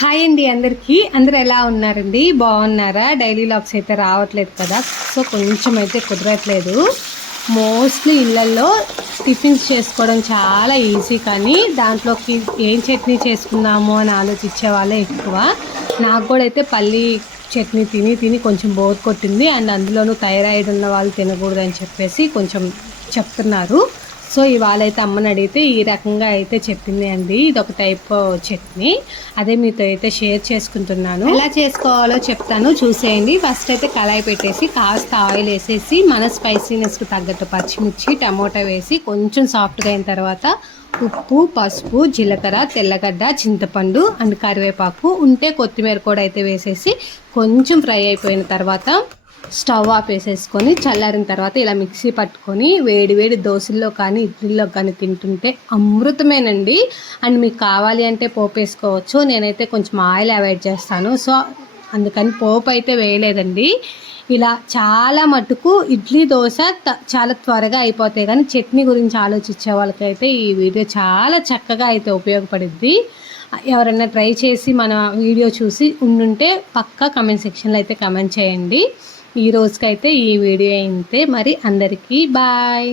Hi అండి అందరికీ. అందరు ఎలా ఉన్నారండి? బాగున్నారా? డైలీ లాగ్స్ అయితే రావట్లేదు కదా. సో కొంచెం అయితే కుదరట్లేదు. మోస్ట్లీ ఇళ్ళల్లో టిఫిన్స్ చేసుకోవడం చాలా ఈజీ కానీ దాంట్లోకి ఏం చట్నీ చేసుకుందాము అని ఆలోచించే వాళ్ళే ఎక్కువ. నాకు కూడా అయితే పల్లి చట్నీ తిని తిని కొంచెం బోర్ కొట్టింది. అండ్ అందులోనూ థైరాయిడ్ ఉన్న వాళ్ళు తినకూడదు అని చెప్పేసి కొంచెం చెప్తున్నారు. సో ఇవాళ అయితే అమ్మని అడిగితే ఈ రకంగా అయితే చెప్పింది అండి. ఇది ఒక టైప్ చట్నీ. అదే మీతో అయితే షేర్ చేసుకుంటున్నాను. ఎలా చేసుకోవాలో చెప్తాను. చూసేయండి. ఫస్ట్ అయితే కళాయి పెట్టేసి కాస్త ఆయిల్ వేసేసి మన స్పైసీనెస్కి తగ్గట్టు పచ్చిమిర్చి టమోటా వేసి కొంచెం సాఫ్ట్గా అయిన తర్వాత ఉప్పు పసుపు జీలకర్ర తెల్లగడ్డ చింతపండు అండ్ కరివేపాకు. ఉంటే కొత్తిమీర కూడా అయితే వేసేసి కొంచెం ఫ్రై అయిపోయిన తర్వాత స్టవ్ ఆఫ్ వేసేసుకొని చల్లారిన తర్వాత ఇలా మిక్సీ పట్టుకొని వేడి వేడి దోశల్లో కానీ ఇడ్లీలో కానీ తింటుంటే అమృతమేనండి. అండ్ మీకు కావాలి అంటే పోపు వేసుకోవచ్చు. నేనైతే కొంచెం ఆయిల్ అవాయిడ్ చేస్తాను. సో అందుకని పోపు అయితే వేయలేదండి. ఇలా చాలా మటుకు ఇడ్లీ దోశ త- చాలా త్వరగా అయిపోతాయి. కానీ చట్నీ గురించి ఆలోచించే వాళ్ళకైతే ఈ వీడియో చాలా చక్కగా అయితే ఉపయోగపడుద్ది. ఎవరైనా ట్రై చేసి మన వీడియో చూసి ఉండుంటే పక్కా కమెంట్ సెక్షన్లో అయితే కమెంట్ చేయండి. ఈ రోజుకైతే ఈ వీడియో అయితే మరి అందరికీ బాయ్.